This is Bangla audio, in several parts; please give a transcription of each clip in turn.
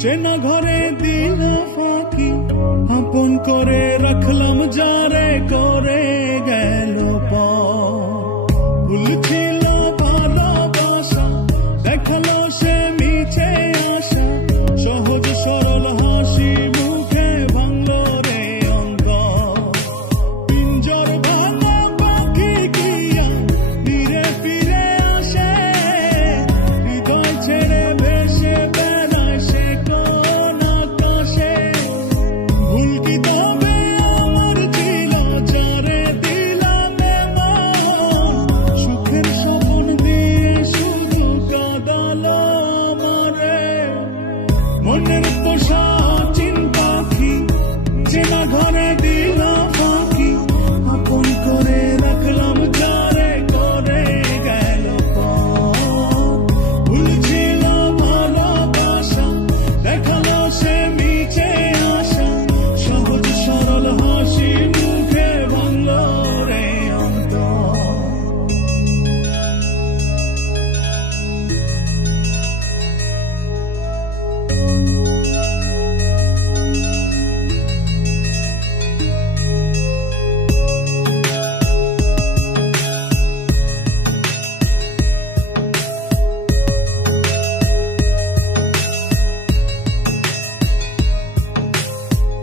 চেনা ঘরে দিল ফাঁকি আপন করে রাখলাম যারে করে গেল ভুল ছিল ভালোবাসা দেখালো সে মিছে আশা সহজ সরল হাসি মুখে ভাঙলো রে অঙ্ক পিঞ্জর ভাঙা পাখি কিয়া ধীরে ফিরে আসে হৃদয় ছেড়ে ভেসে বেড়ায় সে কোন আকাশে ভুল কি তবে আমার ছিল যারে দিলাম এমন সুখের স্বপ্ন দিয়ে শুধু কাঁদালো আমারে মনের পোষা চিন পাখি চেনা ঘরে দিল ফাঁকি আপন করে রাখলাম যারে করে গেল ভুল ছিল ভালোবাসা দেখালো সে মিছে আশা সহজ সরল হাসি মুখে ভাঙলো রে অন্তর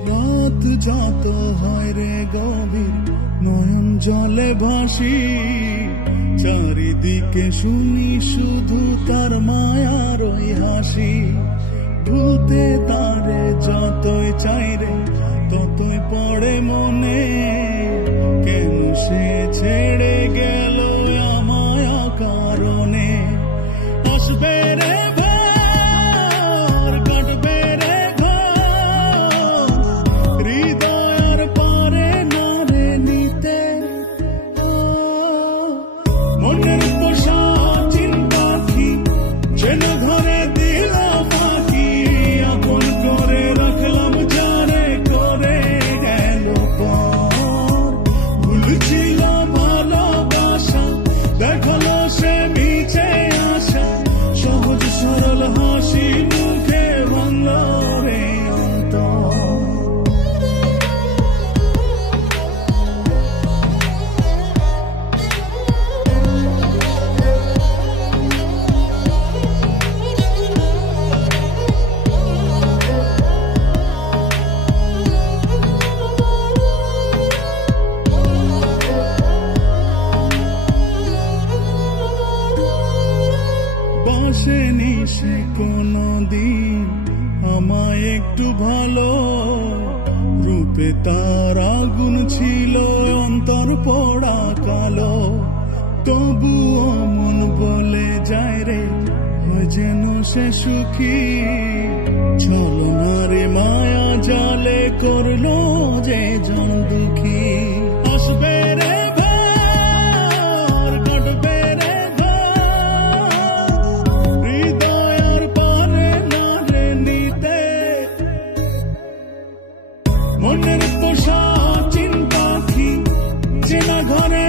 রাত যত হয় রে গভীর নয়ন জলে ভাসি চারিদিকে শুনি শুধু তার মায়ার ওই হাসি ভুলতে তারে যতই চাই রে ততই পড়ে মনে কেন সে ছেড়ে গেল আমায় কারণে আসবে রে কাটবে রে হৃদয়ের পারে না রে নিতে মনের পোষা চিন পাখি চেনা ঘরে দিল ফাঁকি আপন করে রাখলাম যারে করে গেল ভুল ছিল ভালোবাসা দেখালো সে মিছে আশা সহজ সরল হাসি মুখে ভাঙলো রে অন্তর বাসেনি সে কোনদিন আমায় একটু ভালো রূপে তার আগুন ছিল অন্তর পোড়া কালো তবুও মন বলে যায় রে হয় যেন সে সুখী ছলনারে মায়া জালে করলো যে জন দুঃখী আসবে রে কাটবে রে হৃদয়ের পারে না রে নিতে মনের পোষা চিন পাখি চেনা ঘরে